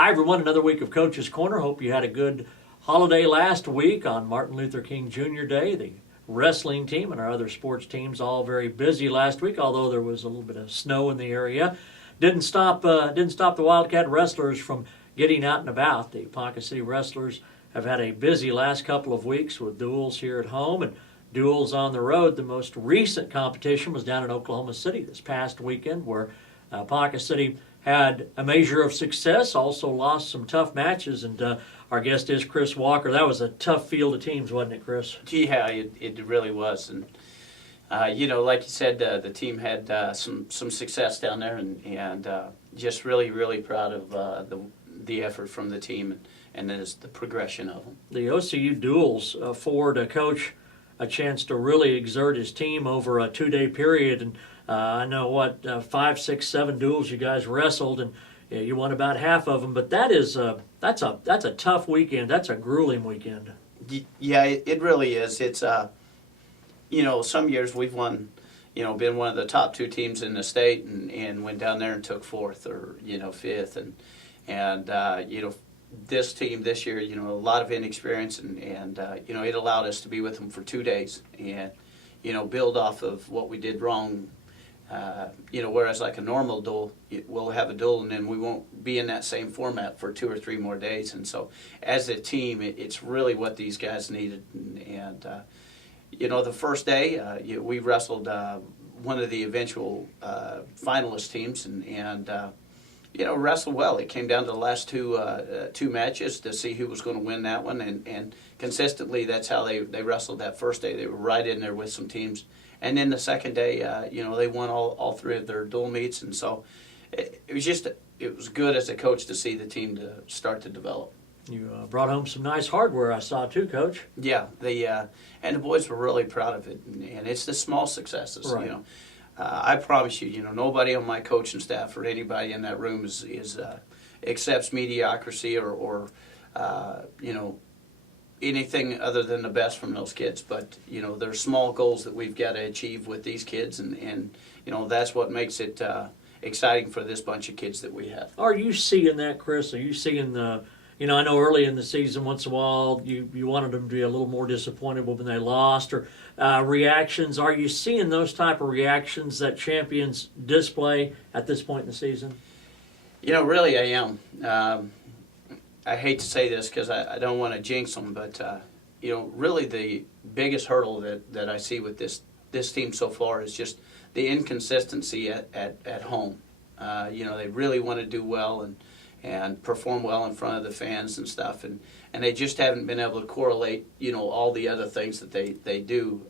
Hi, everyone. Another week of Coach's Corner. Hope you had a good holiday last week on Martin Luther King Jr. Day. The wrestling team and our other sports teams all very busy last week, although there was a little bit of snow in the area. Didn't stop the Wildcat wrestlers from getting out and about. The Ponca City wrestlers have had a busy last couple of weeks with duels here at home and duels on the road. The most recent competition was down in Oklahoma City this past weekend, where Ponca City had a measure of success, also lost some tough matches, and our guest is Chris Walker. That was a tough field of teams, wasn't it, Chris? Yeah, it really was. And, like you said, the team had some success down there, and just really proud of the effort from the team and the progression of them. The OCU duels afford a coach a chance to really exert his team over a 2-day period, and I know 5, 6, 7 duels you guys wrestled, and you won about half of them. But that's a tough weekend. That's a grueling weekend. Yeah, it really is. It's some years we've won, been one of the top 2 teams in the state, and went down there and took 4th or 5th, and this team this year, a lot of inexperience, and it allowed us to be with them for 2 days and build off of what we did wrong. Whereas like a normal duel, we'll have a duel and then we won't be in that same format for 2 or 3 more days. And so as a team, it's really what these guys needed. And the first day, we wrestled one of the eventual finalist teams and wrestled well. It came down to the last two matches to see who was going to win that one. And consistently, that's how they wrestled that first day. They were right in there with some teams. And then the second day, they won all 3 of their dual meets, and so it was good as a coach to see the team to start to develop. You brought home some nice hardware, I saw too, Coach. Yeah, and the boys were really proud of it, and it's the small successes. Right. I promise you, nobody on my coaching staff or anybody in that room accepts mediocrity or anything other than the best from those kids. But there's small goals that we've got to achieve with these kids, and that's what makes it exciting for this bunch of kids that we have. Are you seeing that, Chris? Are you seeing the I know early in the season, once in a while, you wanted them to be a little more disappointed when they lost, or reactions. Are you seeing those type of reactions that champions display at this point in the season? Really I am. I hate to say this because I don't want to jinx them, but really the biggest hurdle that I see with this team so far is just the inconsistency at home. They really want to do well and perform well in front of the fans and stuff, and they just haven't been able to correlate all the other things that they do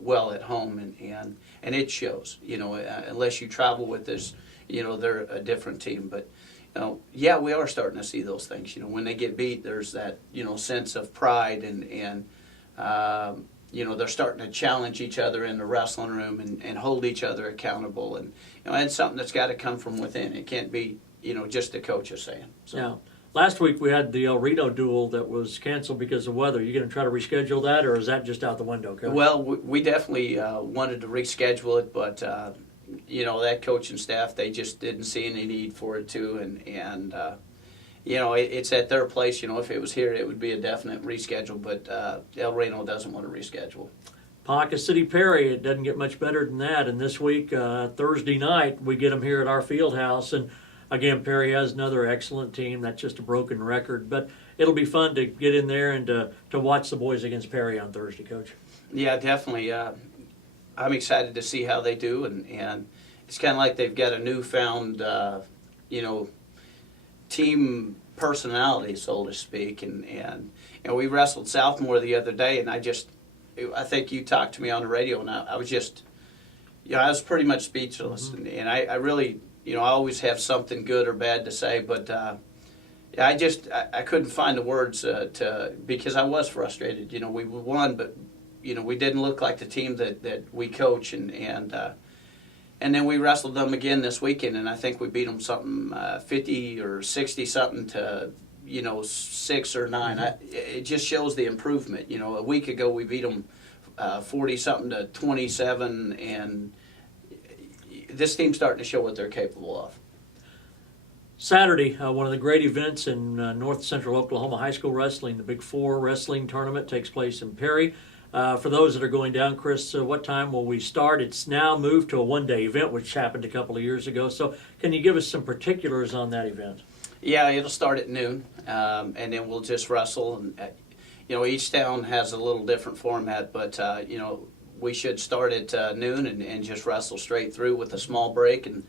well at home, and it shows. Unless you travel with this, they're a different team, but. Yeah, we are starting to see those things. When they get beat, there's that sense of pride, and they're starting to challenge each other in the wrestling room and hold each other accountable, and it's something that's got to come from within. It can't be just the coach is saying. So. Now, last week we had the El Reno duel that was canceled because of weather. Are you going to try to reschedule that, or is that just out the window, Coach? Well, we definitely wanted to reschedule it, but. That coaching staff, they just didn't see any need for it too, and it's at their place. If it was here, it would be a definite reschedule, but El Reno doesn't want to reschedule. Ponca City Perry, it doesn't get much better than that, and this week, Thursday night, we get them here at our field house, and again, Perry has another excellent team. That's just a broken record, but it'll be fun to get in there and to watch the boys against Perry on Thursday, Coach. Yeah, definitely. I'm excited to see how they do, and it's kind of like they've got a newfound, team personality, so to speak. And we wrestled Southmore the other day, and I think you talked to me on the radio, and I was just, I was pretty much speechless. Mm-hmm. And I really, I always have something good or bad to say, but I couldn't find the words because I was frustrated. We won, but we didn't look like the team that we coach, and then we wrestled them again this weekend, and I think we beat them something 50 or 60 something to 6 or 9. It just shows the improvement. A week ago we beat them 40 something to 27, and this team's starting to show what they're capable of. Saturday, one of the great events in North Central Oklahoma high school wrestling, the Big Four wrestling tournament takes place in Perry. For those that are going down, Chris, what time will we start? It's now moved to a one-day event, which happened a couple of years ago. So can you give us some particulars on that event? Yeah, it'll start at noon, and then we'll just wrestle. And, each town has a little different format, but, we should start at noon and just wrestle straight through with a small break and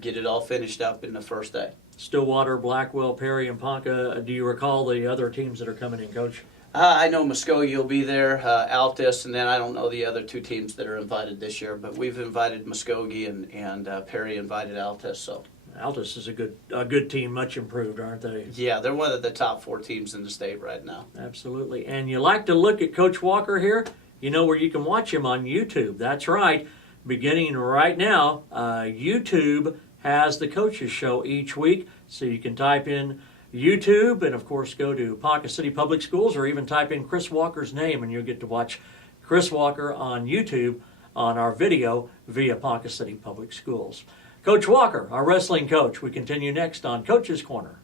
get it all finished up in the first day. Stillwater, Blackwell, Perry, and Ponca. Do you recall the other teams that are coming in, Coach? I know Muskogee will be there, Altus, and then I don't know the other two teams that are invited this year, but we've invited Muskogee and Perry invited Altus. So Altus is a good team, much improved, aren't they? Yeah, they're one of the top 4 teams in the state right now. Absolutely. And you like to look at Coach Walker here? You know where you can watch him on YouTube. That's right. Beginning right now, YouTube has the Coaches Show each week, so you can type in YouTube and, of course, go to Ponca City Public Schools or even type in Chris Walker's name and you'll get to watch Chris Walker on YouTube on our video via Ponca City Public Schools. Coach Walker, our wrestling coach. We continue next on Coach's Corner.